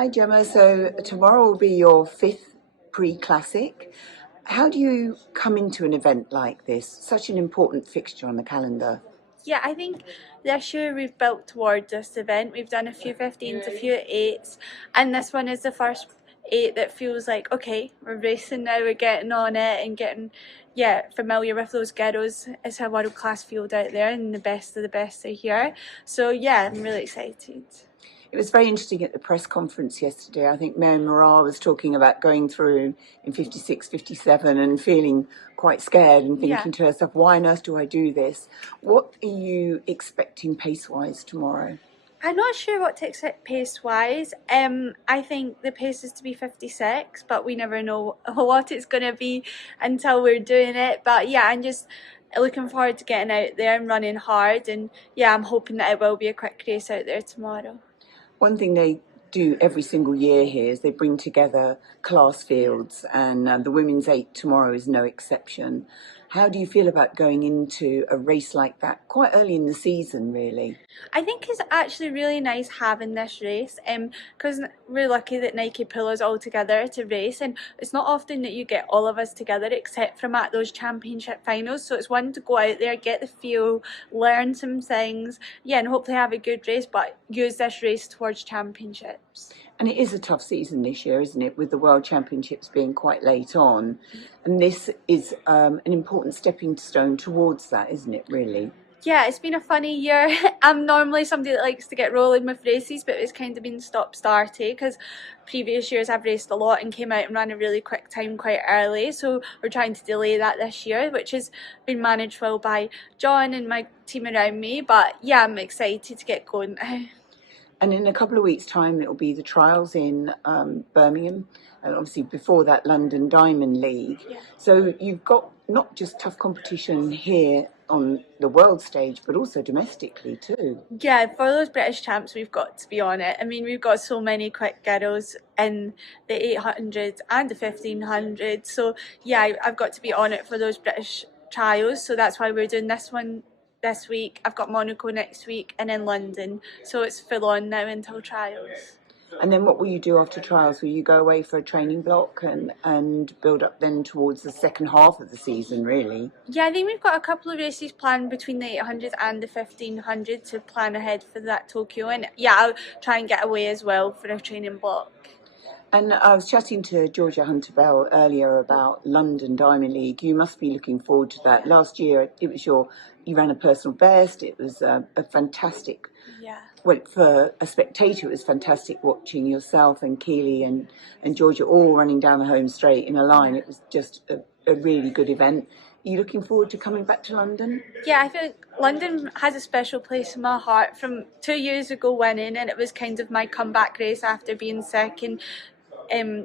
Hi Gemma, so tomorrow will be your fifth pre-classic. How do you come into an event like this? Such an important fixture on the calendar. Yeah, I think this year we've built towards this event. We've done a few 15s, a few 8s, and this one is the first 8 that feels like, okay, we're racing now, we're getting on it and getting, familiar with those girls. It's a world class field out there, and the best are here. So, yeah, I'm really excited. It was very interesting at the press conference yesterday. I think Mary Moraa was talking about going through in 56, 57 and feeling quite scared and Yeah. thinking to herself, why on earth do I do this? What are you expecting pace-wise tomorrow? I'm not sure what to expect pace wise. I think the pace is to be 56, but we never know what it's going to be until we're doing it. But yeah, I'm just looking forward to getting out there and running hard. And yeah, I'm hoping that it will be a quick race out there tomorrow. One thing they do every single year here is they bring together class fields, and the women's 8 tomorrow is no exception. How do you feel about going into a race like that quite early in the season, really? I think it's actually really nice having this race because we're lucky that Nike pull us all together to race, and it's not often that you get all of us together except from at those championship finals. So it's one to go out there, get the feel, learn some things, and hopefully have a good race, but use this race towards championships. And it is a tough season this year, isn't it, with the World Championships being quite late on. And this is an important stepping stone towards that, isn't it, really? Yeah, it's been a funny year. I'm normally somebody that likes to get rolling with races, but it's kind of been stop-starty because previous years I've raced a lot and came out and ran a really quick time quite early. So we're trying to delay that this year, which has been managed well by John and my team around me. But yeah, I'm excited to get going now. And in a couple of weeks' time, it'll be the trials in Birmingham, and obviously before that, London Diamond League. Yeah. So you've got not just tough competition here on the world stage, but also domestically too. Yeah, for those British champs, we've got to be on it. I mean, we've got so many quick girls in the 800 and the 1500. So yeah, I've got to be on it for those British trials. So that's why we're doing this one this week. I've got Monaco next week and in London. So it's full on now until trials. And then what will you do after trials? Will you go away for a training block and build up then towards the second half of the season, really? Yeah, I think we've got a couple of races planned between the 800 and the 1500 to plan ahead for that Tokyo. And yeah, I'll try and get away as well for a training block. And I was chatting to Georgia Hunter-Bell earlier about London Diamond League. You must be looking forward to that. Last year, you ran a personal best. It was a fantastic. Yeah. Well, for a spectator, it was fantastic watching yourself and Keely and Georgia all running down the home straight in a line. It was just a really good event. Are you looking forward to coming back to London? Yeah, I think London has a special place in my heart from 2 years ago winning, and it was kind of my comeback race after being sick and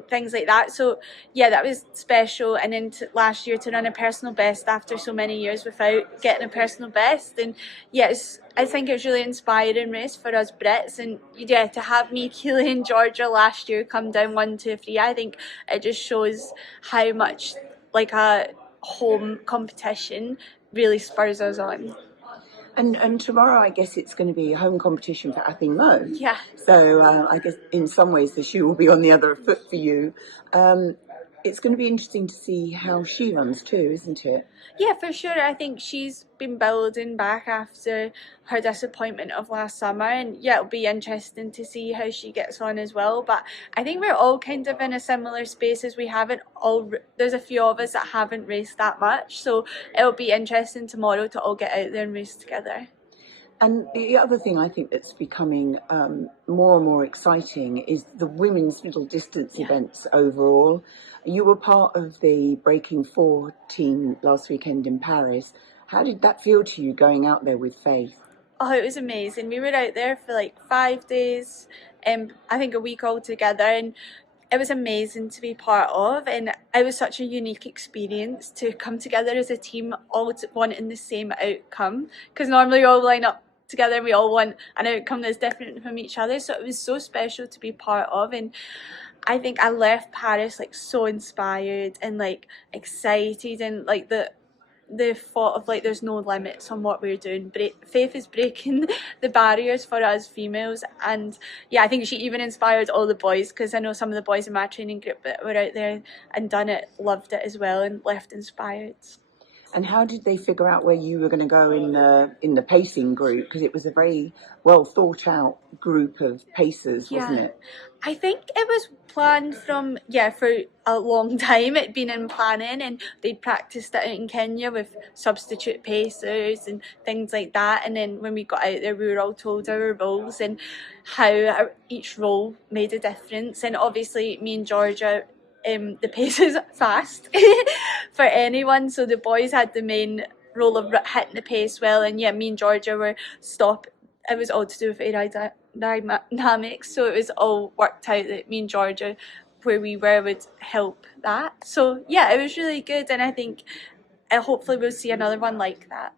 things like that. So yeah, that was special. And then last year to run a personal best after so many years without getting a personal best, and yes, I think it was really inspiring race for us Brits. And yeah, to have me, Keely and Georgia last year come down 1, 2, 3, I think it just shows how much like a home competition really spurs us on. And tomorrow, I guess it's going to be a home competition for Athing Mo. Yeah. So I guess in some ways the shoe will be on the other foot for you. It's going to be interesting to see how she runs too, isn't it? Yeah, for sure. I think she's been building back after her disappointment of last summer, and yeah, it'll be interesting to see how she gets on as well. But I think we're all kind of in a similar space as we haven't all. There's a few of us that haven't raced that much, so it'll be interesting tomorrow to all get out there and race together. And the other thing I think that's becoming more and more exciting is the women's middle distance events overall. You were part of the Breaking Four team last weekend in Paris. How did that feel to you going out there with Faith? Oh, it was amazing. We were out there for like 5 days, I think a week altogether, and it was amazing to be part of, and it was such a unique experience to come together as a team all wanting the same outcome, because normally we all line up together and we all want an outcome that's different from each other. So it was so special to be part of, and I think I left Paris like so inspired and like excited, and like the thought of like there's no limits on what we're doing. Faith is breaking the barriers for us females, and yeah, I think she even inspired all the boys, because I know some of the boys in my training group that were out there and done it loved it as well and left inspired. And how did they figure out where you were going to go in the pacing group? Because it was a very well thought out group of pacers, wasn't it? I think it was planned from, for a long time. It'd been in planning, and they'd practiced it out in Kenya with substitute pacers and things like that. And then when we got out there, we were all told our roles and how each role made a difference. And obviously, me and Georgia, the pace is fast for anyone. So the boys had the main role of hitting the pace well, and me and Georgia were stop. It was all to do with aerodynamics, so it was all worked out that me and Georgia, where we were, would help that. So it was really good, and I think hopefully we'll see another one like that.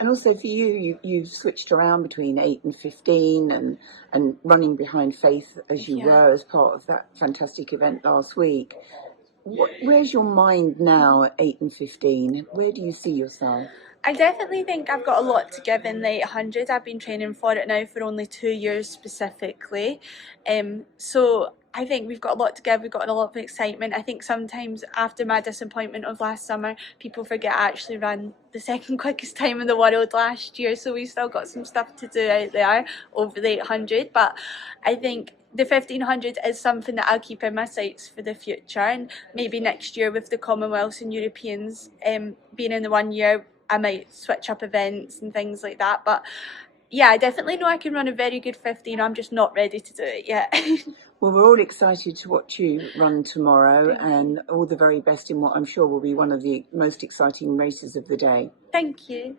And also for you switched around between 8 and 15 and running behind Faith as you were as part of that fantastic event last week. Where's your mind now at 8 and 15? Where do you see yourself? I definitely think I've got a lot to give in the 800. I've been training for it now for only 2 years specifically. So I think we've got a lot to give. We've got a lot of excitement. I think sometimes after my disappointment of last summer, people forget I actually ran the second quickest time in the world last year. So we've still got some stuff to do out there over the 800. But I think the 1500 is something that I'll keep in my sights for the future. And maybe next year with the Commonwealths and Europeans being in the 1 year, I might switch up events and things like that. But I definitely know I can run a very good 15. I'm just not ready to do it yet. Well, we're all excited to watch you run tomorrow, and all the very best in what I'm sure will be one of the most exciting races of the day. Thank you.